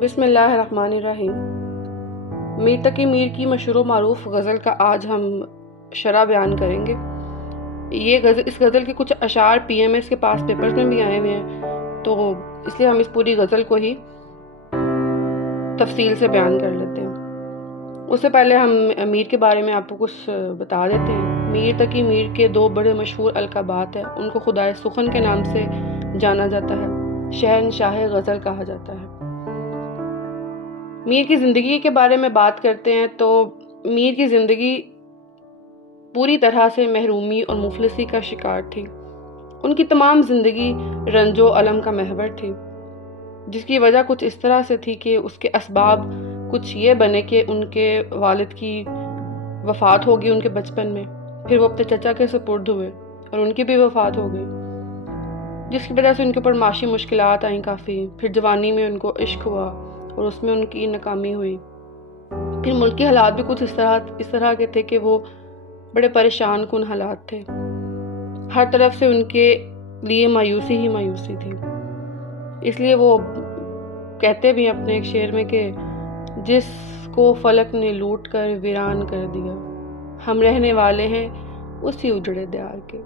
بسم اللہ الرحمن الرحیم۔ میر تقی میر کی مشہور و معروف غزل کا آج ہم شرح بیان کریں گے۔ اس غزل کے کچھ اشعار PMS کے پاس پیپرز میں بھی آئے ہوئے ہیں، تو اس لیے ہم اس پوری غزل کو ہی تفصیل سے بیان کر لیتے ہیں۔ اس سے پہلے ہم میر کے بارے میں آپ کو کچھ بتا دیتے ہیں۔ میر تقی میر کے دو بڑے مشہور القابات ہیں۔ ان کو خدائے سخن کے نام سے جانا جاتا ہے، شہنشاہ غزل کہا جاتا ہے۔ میر کی زندگی کے بارے میں بات کرتے ہیں تو میر کی زندگی پوری طرح سے محرومی اور مفلسی کا شکار تھی۔ ان کی تمام زندگی رنج و الم کا محور تھی، جس کی وجہ کچھ اس طرح سے تھی کہ اس کے اسباب کچھ یہ بنے کہ ان کے والد کی وفات ہو گئی ان کے بچپن میں، پھر وہ اپنے چچا کے سپرد ہوئے اور ان کی بھی وفات ہو گئی، جس کی وجہ سے ان کے اوپر معاشی مشکلات آئیں کافی۔ پھر جوانی میں ان کو عشق ہوا اور اس میں ان کی ناکامی ہوئی۔ پھر ملکی حالات بھی کچھ اس طرح کے تھے کہ وہ بڑے پریشان کن حالات تھے، ہر طرف سے ان کے لیے مایوسی ہی مایوسی تھی۔ اس لیے وہ کہتے بھی اپنے ایک شعر میں کہ جس کو فلک نے لوٹ کر ویران کر دیا، ہم رہنے والے ہیں اسی اجڑے دیار کے۔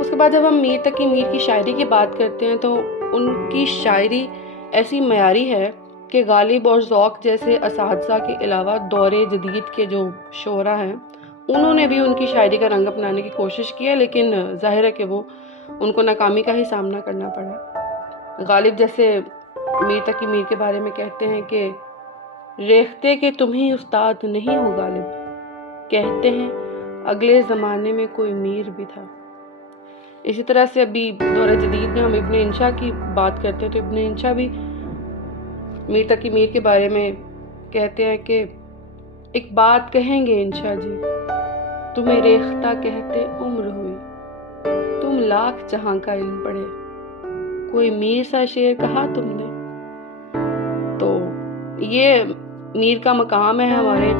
اس کے بعد جب ہم میر تقی میر کی شاعری کی بات کرتے ہیں تو ان کی شاعری ایسی معیاری ہے کہ غالب اور ذوق جیسے اساتذہ کے علاوہ دور جدید کے جو شعراء ہیں انہوں نے بھی ان کی شاعری کا رنگ اپنانے کی کوشش کی ہے، لیکن ظاہر ہے کہ وہ ان کو ناکامی کا ہی سامنا کرنا پڑا۔ غالب جیسے میر تقی میر کے بارے میں کہتے ہیں کہ ریختے کہ تم ہی استاد نہیں ہو غالب، کہتے ہیں اگلے زمانے میں کوئی میر بھی تھا۔ اسی طرح سے ابھی دور جدید میں ہم ابن انشا کی بات کرتے ہیں تو ابن انشا بھی میر تقی میر کے بارے میں کہتے ہیں کہ ایک بات کہیں گے انشا جی، تمہیں ریختہ کہتے عمر ہوئی، تم لاکھ جہاں کا علم پڑھے، کوئی میر سا شعر کہا تم نے۔ تو یہ میر کا مقام ہے ہمارے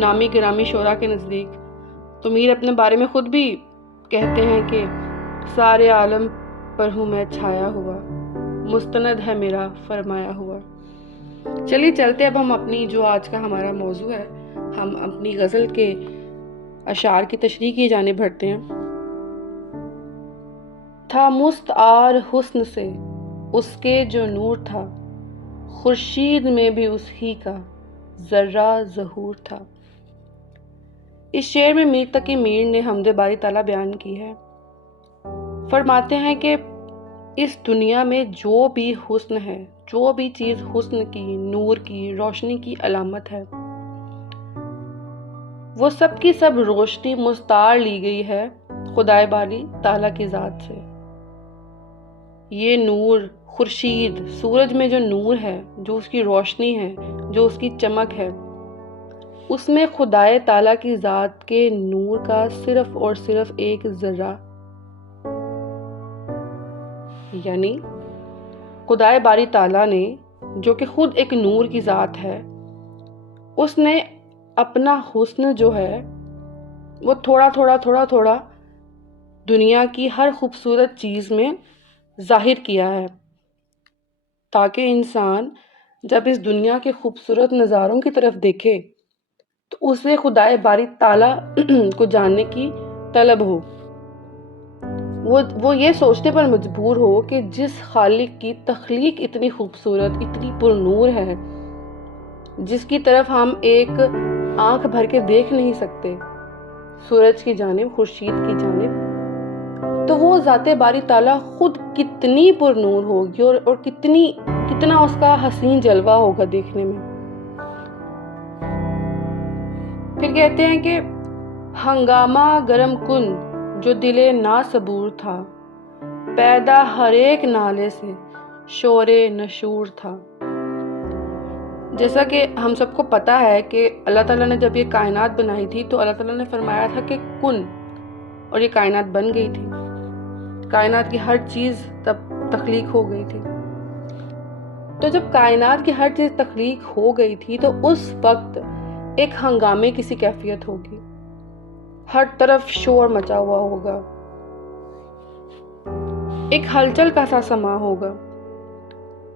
نامی گرامی شعراء کے نزدیک۔ تو میر اپنے بارے میں خود بھی کہتے ہیں کہ سارے عالم پر ہوں میں چھایا ہوا، مستند ہے میرا فرمایا ہوا۔ چلیے چلتے اب ہم اپنی جو آج کا ہمارا موضوع ہے، ہم اپنی غزل کے اشعار کی تشریح کی جانب بڑھتے ہیں۔ تھا مستعار حسن سے اس کے جو نور تھا، خورشید میں بھی اس ہی کا ذرہ ظہور تھا۔ اس شعر میں میر تقی میر نے حمد باری تعالیٰ بیان کی ہے۔ فرماتے ہیں کہ اس دنیا میں جو بھی حسن ہے، جو بھی چیز حسن کی، نور کی، روشنی کی علامت ہے، وہ سب کی سب روشنی مستعار لی گئی ہے خدائے باری تعالیٰ کی ذات سے۔ یہ نور، خورشید، سورج میں جو نور ہے، جو اس کی روشنی ہے، جو اس کی چمک ہے، اس میں خدائے تعالیٰ کی ذات کے نور کا صرف اور صرف ایک ذرہ، یعنی خدائے باری تعالیٰ نے جو کہ خود ایک نور کی ذات ہے، اس نے اپنا حسن جو ہے وہ تھوڑا تھوڑا دنیا کی ہر خوبصورت چیز میں ظاہر کیا ہے، تاکہ انسان جب اس دنیا کے خوبصورت نظاروں کی طرف دیکھے تو اسے خدائے باری تعالیٰ کو جاننے کی طلب ہو، وہ یہ سوچنے پر مجبور ہو کہ جس خالق کی تخلیق اتنی خوبصورت، اتنی پر نور ہے، جس کی طرف ہم ایک آنکھ بھر کے دیکھ نہیں سکتے، سورج کی جانب، خورشید کی جانب، تو وہ ذات باری تعالیٰ خود کتنی پر نور ہوگی اور کتنا اس کا حسین جلوہ ہوگا دیکھنے میں۔ پھر کہتے ہیں کہ ہنگامہ گرم کن جو دل ناصبور تھا، پیدا ہر ایک نالے سے شور نشور تھا۔ جیسا کہ ہم سب کو پتا ہے کہ اللہ تعالیٰ نے جب یہ کائنات بنائی تھی تو اللہ تعالیٰ نے فرمایا تھا کہ کن، اور یہ کائنات بن گئی تھی۔ کائنات کی ہر چیز تب تخلیق ہو گئی تھی۔ تو جب کائنات کی ہر چیز تخلیق ہو گئی تھی تو اس وقت ایک ہنگامے کی سی کیفیت ہوگی، ہر طرف شور مچا ہوا ہوگا، ایک ہلچل کا سا سما ہوگا،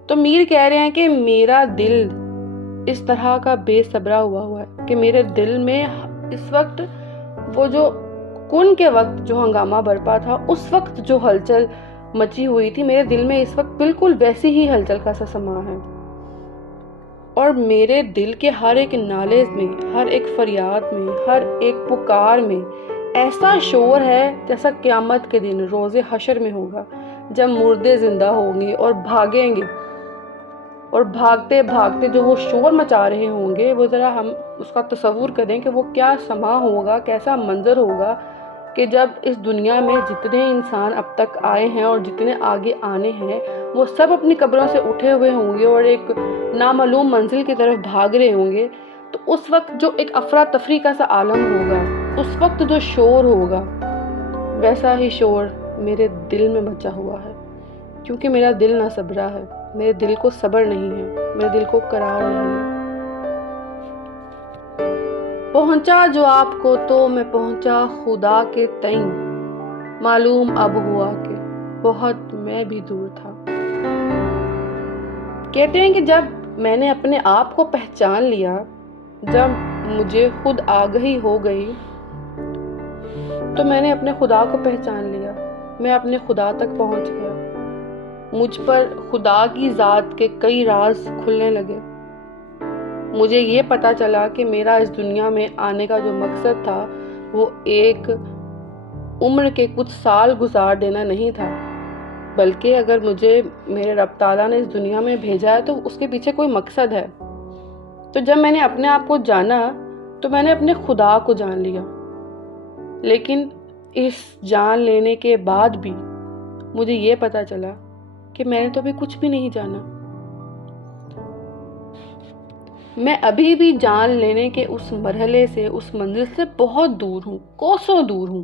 تو میر کہہ رہے ہیں کہ میرا دل اس طرح کا بے صبرا ہوا ہے کہ میرے دل میں اس وقت وہ جو کن کے وقت جو ہنگامہ برپا تھا، اس وقت جو ہلچل مچی ہوئی تھی، میرے دل میں اس وقت بالکل ویسی ہی ہلچل کا سا سما ہے، اور میرے دل کے ہر ایک نالے میں، ہر ایک فریاد میں، ہر ایک پکار میں ایسا شور ہے جیسا قیامت کے دن روز حشر میں ہوگا، جب مردے زندہ ہوں گے اور بھاگیں گے، اور بھاگتے بھاگتے جو وہ شور مچا رہے ہوں گے، وہ ذرا ہم اس کا تصور کریں کہ وہ کیا سما ہوگا، کیسا منظر ہوگا کہ جب اس دنیا میں جتنے انسان اب تک آئے ہیں اور جتنے آگے آنے ہیں، وہ سب اپنی قبروں سے اٹھے ہوئے ہوں گے اور ایک نامعلوم منزل کی طرف بھاگ رہے ہوں گے۔ تو اس وقت جو ایک افراتفری کا سا عالم ہوگا، اس وقت جو شور ہوگا، ویسا ہی شور میرے دل میں مچا ہوا ہے، کیونکہ میرا دل نہ صبرا ہے، میرے دل کو صبر نہیں ہے، میرے دل کو قرار نہیں ہے۔ پہنچا جو آپ کو تو میں پہنچا خدا کے تئیں، معلوم اب ہوا کہ بہت میں بھی دور تھا۔ کہتے ہیں کہ جب میں نے اپنے آپ کو پہچان لیا، جب مجھے خود آگہی ہو گئی، تو میں نے اپنے خدا کو پہچان لیا، میں اپنے خدا تک پہنچ گیا، مجھ پر خدا کی ذات کے کئی راز کھلنے لگے، مجھے یہ پتا چلا کہ میرا اس دنیا میں آنے کا جو مقصد تھا وہ ایک عمر کے کچھ سال گزار دینا نہیں تھا، بلکہ اگر مجھے میرے رب تعالیٰ نے اس دنیا میں بھیجا ہے تو اس کے پیچھے کوئی مقصد ہے۔ تو جب میں نے اپنے آپ کو جانا تو میں نے اپنے خدا کو جان لیا، لیکن اس جان لینے کے بعد بھی مجھے یہ پتا چلا کہ میں نے تو ابھی کچھ بھی نہیں جانا، میں ابھی بھی جان لینے کے اس مرحلے سے، اس منزل سے بہت دور ہوں، کوسوں دور ہوں۔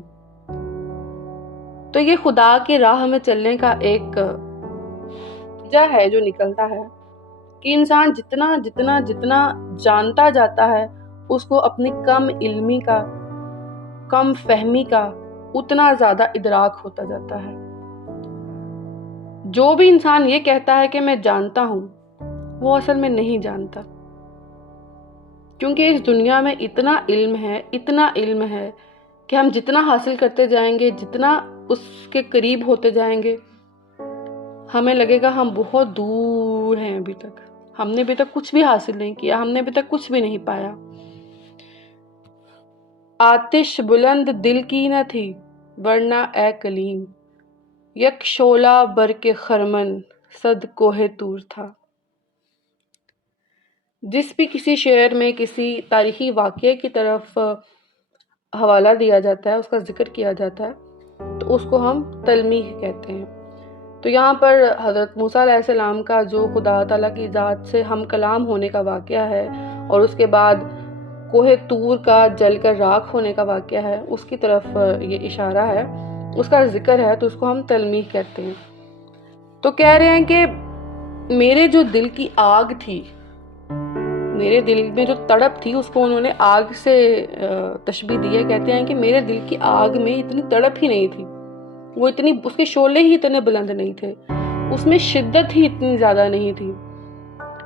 تو یہ خدا کے راہ میں چلنے کا ایک وجہ ہے جو نکلتا ہے کہ انسان جتنا جتنا جتنا جانتا جاتا ہے، اس کو اپنی کم علمی کا، کم فہمی کا اتنا زیادہ ادراک ہوتا جاتا ہے۔ جو بھی انسان یہ کہتا ہے کہ میں جانتا ہوں، وہ اصل میں نہیں جانتا، کیونکہ اس دنیا میں اتنا علم ہے کہ ہم جتنا حاصل کرتے جائیں گے، جتنا اس کے قریب ہوتے جائیں گے، ہمیں لگے گا ہم بہت دور ہیں، ابھی تک ہم نے ابھی تک کچھ بھی حاصل نہیں کیا، ہم نے ابھی تک کچھ بھی نہیں پایا۔ آتش بلند دل کی نہ تھی ورنہ اے کلیم، یک شعلہ برق خرمن صد کوہ طور تھا۔ جس بھی کسی شعر میں کسی تاریخی واقعے کی طرف حوالہ دیا جاتا ہے، اس کا ذکر کیا جاتا ہے، تو اس کو ہم تلمیح کہتے ہیں۔ تو یہاں پر حضرت موسیٰ علیہ السلام کا جو خدا تعالیٰ کی ذات سے ہم کلام ہونے کا واقعہ ہے، اور اس کے بعد کوہ طور کا جل کر راکھ ہونے کا واقعہ ہے، اس کی طرف یہ اشارہ ہے، اس کا ذکر ہے، تو اس کو ہم تلمیح کہتے ہیں۔ تو کہہ رہے ہیں کہ میرے جو دل کی آگ تھی، میرے دل میں جو تڑپ تھی، اس کو انہوں نے آگ سے تشبیہ دی ہے۔ کہتے ہیں کہ میرے دل کی آگ میں اتنی تڑپ ہی نہیں تھی، وہ اس کے شعلے ہی اتنے بلند نہیں تھے، اس میں شدت ہی اتنی زیادہ نہیں تھی،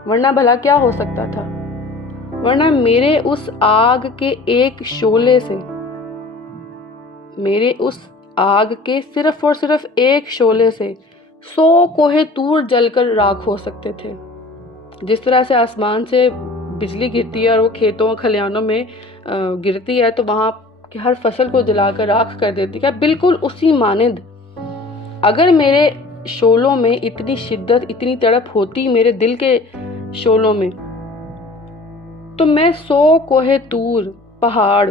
ورنہ بھلا کیا ہو سکتا تھا؟ ورنہ میرے اس آگ کے ایک شعلے سے، میرے اس آگ کے صرف اور صرف ایک شعلے سے 100 کوہ طور جل کر راکھ ہو سکتے تھے۔ جس طرح سے آسمان سے بجلی گرتی ہے اور وہ کھیتوں کھلیانوں میں گرتی ہے تو وہاں کی ہر فصل کو جلا کر راکھ کر دیتی ہے، بالکل اسی مانند اگر میرے شعلوں میں اتنی شدت، اتنی تڑپ ہوتی میرے دل کے شعلوں میں، تو میں 100 کوہ طور پہاڑ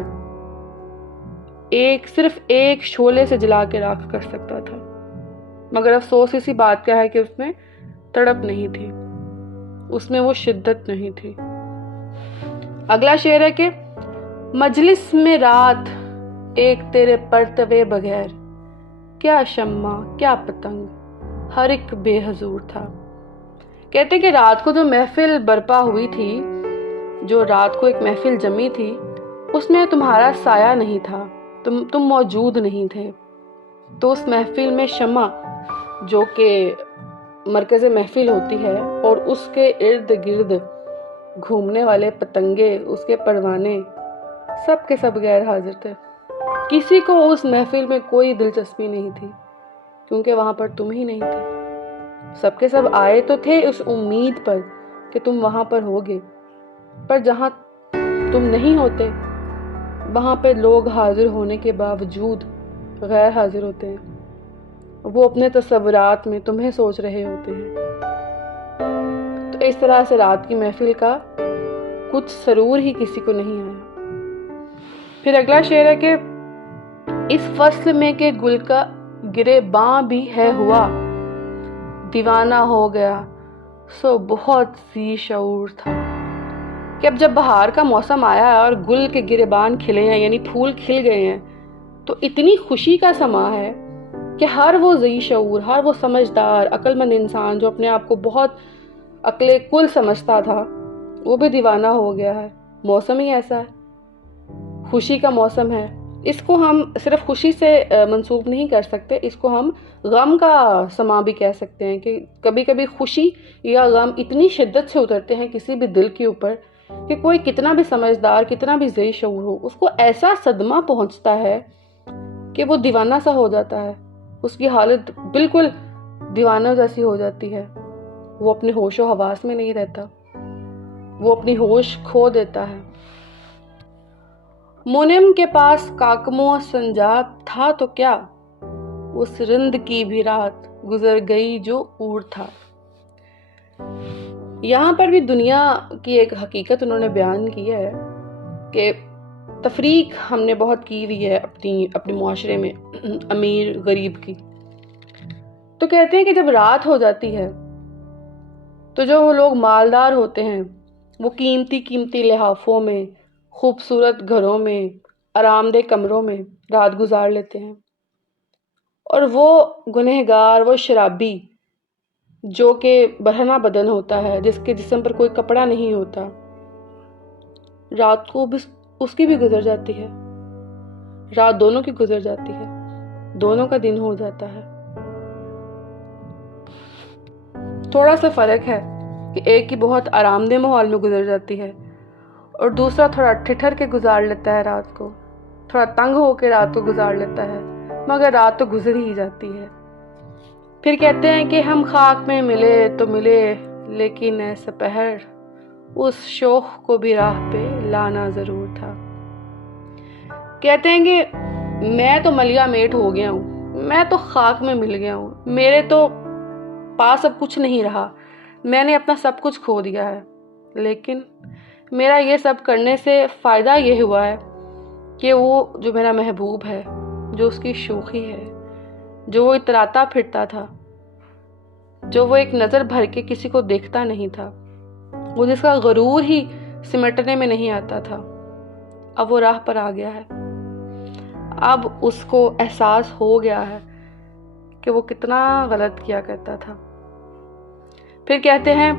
صرف ایک شعلے سے جلا کے راکھ کر سکتا تھا، مگر افسوس اسی بات کا ہے کہ اس میں تڑپ نہیں تھی، اس میں وہ شدت نہیں تھی۔ اگلا شعر ہے کہ مجلس میں رات ایک تیرے پرتوے بغیر، کیا شمع کیا پتنگ ہر ایک بے حضور تھا۔ کہتے کہ رات کو جو محفل برپا ہوئی تھی، جو رات کو ایک محفل جمی تھی، اس میں تمہارا سایہ نہیں تھا، تم موجود نہیں تھے۔ تو اس محفل میں شمع جو کہ مرکز محفل ہوتی ہے اور اس کے ارد گرد گھومنے والے پتنگے، اس کے پروانے، سب کے سب غیر حاضر تھے۔ کسی کو اس محفل میں کوئی دلچسپی نہیں تھی، کیونکہ وہاں پر تم ہی نہیں تھے۔ سب کے سب آئے تو تھے اس امید پر کہ تم وہاں پر ہوگے، پر جہاں تم نہیں ہوتے وہاں پہ لوگ حاضر ہونے کے باوجود غیر حاضر ہوتے ہیں۔ وہ اپنے تصورات میں تمہیں سوچ رہے ہوتے ہیں۔ تو اس طرح سے رات کی محفل کا کچھ سرور ہی کسی کو نہیں آیا۔ پھر اگلا شعر ہے کہ اس فصل میں کہ گل کا گریباں بھی ہے ہوا، دیوانہ ہو گیا سو بہت ذی شعور تھا۔ کہ اب جب بہار کا موسم آیا ہے اور گل کے گریبان کھلے ہیں، یعنی پھول کھل گئے ہیں، تو اتنی خوشی کا سما ہے کہ ہر وہ ذی شعور، ہر وہ سمجھدار عقل مند انسان جو اپنے آپ کو بہت عقل کل سمجھتا تھا، وہ بھی دیوانہ ہو گیا ہے۔ موسم ہی ایسا ہے، خوشی کا موسم ہے۔ اس کو ہم صرف خوشی سے منسوب نہیں کر سکتے، اس کو ہم غم کا سما بھی کہہ سکتے ہیں کہ کبھی کبھی خوشی یا غم اتنی شدت سے اترتے ہیں کسی بھی دل کے اوپر کہ کوئی کتنا بھی سمجھدار، کتنا بھی ذی شعور ہو، اس کو ایسا صدمہ پہنچتا ہے کہ وہ دیوانہ سا ہو جاتا ہے۔ اس کی حالت بالکل دیوانہ جیسی ہو جاتی ہے۔ وہ اپنے ہوش و حواس میں نہیں رہتا، وہ اپنی ہوش کھو دیتا ہے۔ منم کے پاس کاکمو سنجات تھا تو کیا، اس رند کی بھی رات گزر گئی جو اور تھا۔ یہاں پر بھی دنیا کی ایک حقیقت انہوں نے بیان کی ہے کہ تفریق ہم نے بہت کی ہوئی ہے اپنے معاشرے میں، امیر غریب کی۔ تو کہتے ہیں کہ جب رات ہو جاتی ہے تو جو لوگ مالدار ہوتے ہیں وہ قیمتی قیمتی لحافوں میں، خوبصورت گھروں میں، آرام دہ کمروں میں رات گزار لیتے ہیں، اور وہ گنہگار، وہ شرابی جو کہ برہنہ بدن ہوتا ہے، جس کے جسم پر کوئی کپڑا نہیں ہوتا، رات کو بھی اس کی بھی گزر جاتی ہے، رات دونوں کی گزر جاتی ہے، دونوں کا دن ہو جاتا ہے۔ تھوڑا سا فرق ہے کہ ایک کی بہت آرام دہ ماحول میں گزر جاتی ہے اور دوسرا تھوڑا ٹھٹھر کے گزار لیتا ہے رات کو، تھوڑا تنگ ہو کے رات کو گزار لیتا ہے، مگر رات تو گزر ہی جاتی ہے۔ پھر کہتے ہیں کہ ہم خاک میں ملے تو ملے، لیکن اے سپہر اس شوخ کو بھی راہ پہ لانا ضرور تھا۔ کہتے ہیں کہ میں تو ملیا میٹ ہو گیا ہوں، میں تو خاک میں مل گیا ہوں، میرے تو پاس اب کچھ نہیں رہا، میں نے اپنا سب کچھ کھو دیا ہے، لیکن میرا یہ سب کرنے سے فائدہ یہ ہوا ہے کہ وہ جو میرا محبوب ہے، جو اس کی شوخی ہے، جو وہ اتراتا پھرتا تھا، جو وہ ایک نظر بھر کے کسی کو دیکھتا نہیں تھا، وہ جس کا غرور ہی سمٹنے میں نہیں آتا تھا، اب وہ راہ پر آ گیا ہے۔ اب اس کو احساس ہو گیا ہے کہ وہ کتنا غلط کیا کرتا تھا۔ پھر کہتے ہیں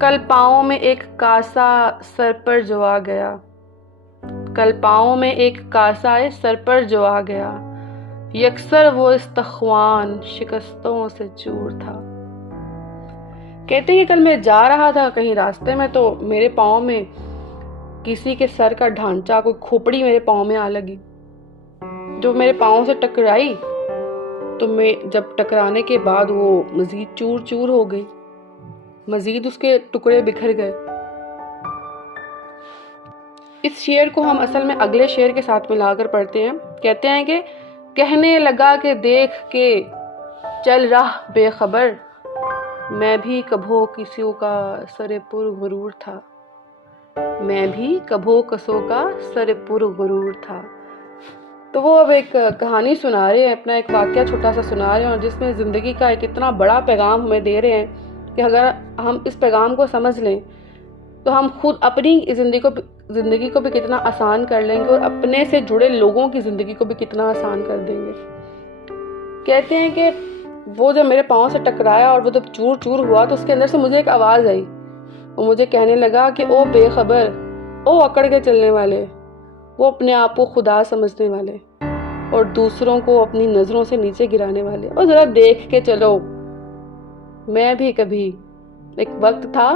کل پاؤں میں ایک کاسا سر پر جو آ گیا، کل پاؤں میں ایک کاسا سر پر جو آ گیا، یکسر وہ استخوان شکستوں سے چور تھا۔ کہتے ہیں کہ کل میں جا رہا تھا کہیں راستے میں، تو میرے پاؤں میں کسی کے سر کا ڈھانچہ، کوئی کھوپڑی میرے پاؤں میں آ لگی، جو میرے پاؤں سے ٹکرائی، تو میں جب ٹکرانے کے بعد وہ مزید چور چور ہو گئی، مزید اس کے ٹکڑے بکھر گئے۔ اس شعر کو ہم اصل میں اگلے شعر کے ساتھ ملا کر پڑھتے ہیں۔ کہتے ہیں کہ کہنے لگا کہ دیکھ کے چل رہا بے خبر، میں بھی کبھو کسیوں کا سر پر غرور تھا، میں بھی کبھو کسوں کا سر پر غرور تھا۔ تو وہ اب ایک کہانی سنا رہے ہیں، اپنا ایک واقعہ چھوٹا سا سنا رہے ہیں، اور جس میں زندگی کا ایک اتنا بڑا پیغام ہمیں دے رہے ہیں کہ اگر ہم اس پیغام کو سمجھ لیں تو ہم خود اپنی زندگی کو بھی کتنا آسان کر لیں گے، اور اپنے سے جڑے لوگوں کی زندگی کو بھی کتنا آسان کر دیں گے۔ کہتے ہیں کہ وہ جب میرے پاؤں سے ٹکرایا اور وہ جب چور چور ہوا، تو اس کے اندر سے مجھے ایک آواز آئی، وہ مجھے کہنے لگا کہ او بے خبر، او اکڑ کے چلنے والے، وہ اپنے آپ کو خدا سمجھنے والے اور دوسروں کو اپنی نظروں سے نیچے گرانے والے، اور ذرا دیکھ کے چلو، میں بھی کبھی، ایک وقت تھا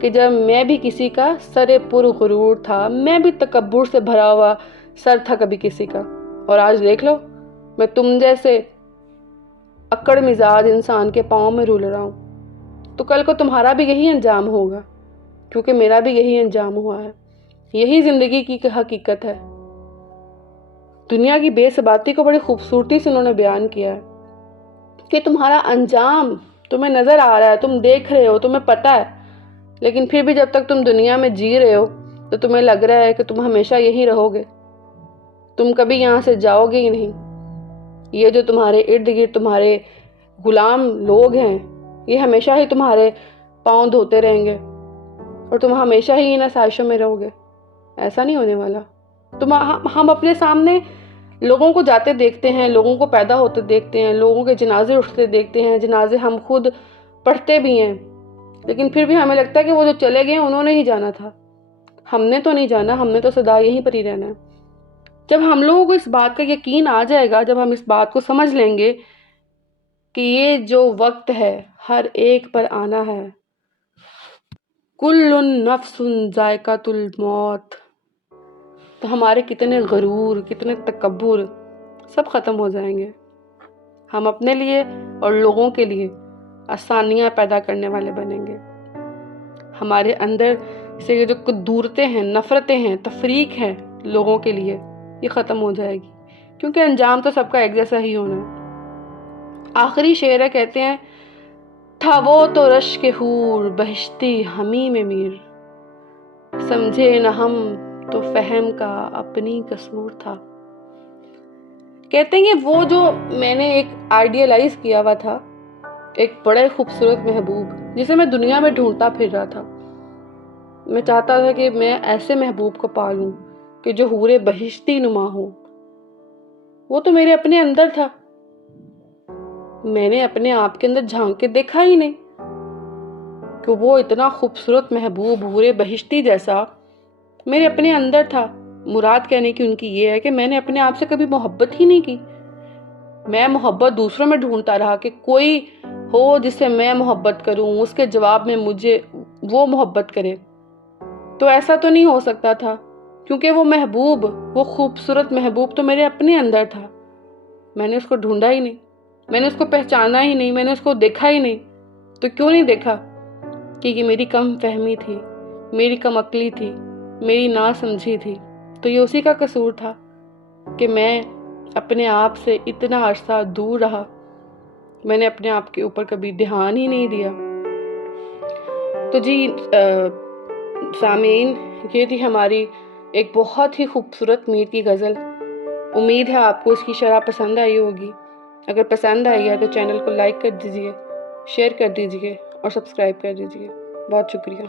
کہ جب میں بھی کسی کا سر پر غرور تھا، میں بھی تکبر سے بھرا ہوا سر تھا کبھی کسی کا، اور آج دیکھ لو میں تم جیسے اکڑ مزاج انسان کے پاؤں میں رول رہا ہوں۔ تو کل کو تمہارا بھی یہی انجام ہوگا، کیونکہ میرا بھی یہی انجام ہوا ہے۔ یہی زندگی کی حقیقت ہے۔ دنیا کی بے ثباتی کو بڑی خوبصورتی سے انہوں نے بیان کیا ہے کہ تمہارا انجام تمہیں نظر آ رہا ہے، تم دیکھ رہے ہو، تمہیں پتہ ہے، لیکن پھر بھی جب تک تم دنیا میں جی رہے ہو تو تمہیں لگ رہا ہے کہ تم ہمیشہ یہیں رہو گے، تم کبھی یہاں سے جاؤ گے ہی نہیں۔ یہ جو تمہارے ارد گرد تمہارے غلام لوگ ہیں، یہ ہمیشہ ہی تمہارے پاؤں دھوتے رہیں گے اور تم ہمیشہ ہی ان آسائشوں میں رہو گے۔ ایسا نہیں ہونے والا۔ ہم اپنے سامنے لوگوں کو جاتے دیکھتے ہیں، لوگوں کو پیدا ہوتے دیکھتے ہیں، لوگوں کے جنازے اٹھتے دیکھتے ہیں، جنازے ہم خود پڑھتے بھی ہیں، لیکن پھر بھی ہمیں لگتا ہے کہ وہ جو چلے گئے انہوں نے ہی جانا تھا، ہم نے تو نہیں جانا، ہم نے تو سدا یہیں پر ہی رہنا ہے۔ جب ہم لوگوں کو اس بات کا یقین آ جائے گا، جب ہم اس بات کو سمجھ لیں گے کہ یہ جو وقت ہے ہر ایک پر آنا ہے، کل نفس ذائقۃ الموت، تو ہمارے کتنے غرور، کتنے تکبر سب ختم ہو جائیں گے۔ ہم اپنے لیے اور لوگوں کے لیے آسانیاں پیدا کرنے والے بنیں گے۔ ہمارے اندر سے یہ جو دورتیں ہیں، نفرتیں ہیں، تفریق ہیں لوگوں کے لیے، یہ ختم ہو جائے گی، کیونکہ انجام تو سب کا ایک جیسا ہی ہونا ہے۔ آخری شعر ہے، کہتے ہیں تھا وہ تو رشک حور بہشتی حمیم میر، سمجھے نہ ہم تو فہم کا اپنی قصور تھا۔ کہتے ہیں کہ وہ جو میں نے ایک آئیڈیلائز کیا ہوا تھا، ایک بڑے خوبصورت محبوب جسے میں دنیا میں ڈھونڈتا پھر رہا تھا، میں چاہتا تھا کہ میں ایسے محبوب کو پالوں کہ جو حور بہشتی نما ہو، وہ تو میرے اپنے اندر تھا۔ میں نے اپنے آپ کے اندر جھانک کے دیکھا ہی نہیں کہ وہ اتنا خوبصورت محبوب حور بہشتی جیسا میرے اپنے اندر تھا۔ مراد کہنے کی ان کی یہ ہے کہ میں نے اپنے آپ سے کبھی محبت ہی نہیں کی۔ میں محبت دوسروں میں ڈھونڈتا رہا کہ کوئی ہو جس سے میں محبت کروں، اس کے جواب میں مجھے وہ محبت کرے، تو ایسا تو نہیں ہو سکتا تھا، کیونکہ وہ محبوب، وہ خوبصورت محبوب تو میرے اپنے اندر تھا۔ میں نے اس کو ڈھونڈا ہی نہیں، میں نے اس کو پہچانا ہی نہیں، میں نے اس کو دیکھا ہی نہیں۔ تو کیوں نہیں دیکھا؟ کیونکہ میری کم فہمی تھی، میری کم عقلی تھی، میری نا سمجھی تھی۔ تو یہ اسی کا قصور تھا کہ میں اپنے آپ سے اتنا عرصہ دور رہا، میں نے اپنے آپ کے اوپر کبھی دھیان ہی نہیں دیا۔ تو جی سامعین، یہ تھی ہماری ایک بہت ہی خوبصورت میر کی غزل۔ امید ہے آپ کو اس کی شرح پسند آئی ہوگی۔ اگر پسند آئی ہے تو چینل کو لائک کر دیجیے، شیئر کر دیجیے اور سبسکرائب کر دیجیے۔ بہت شکریہ۔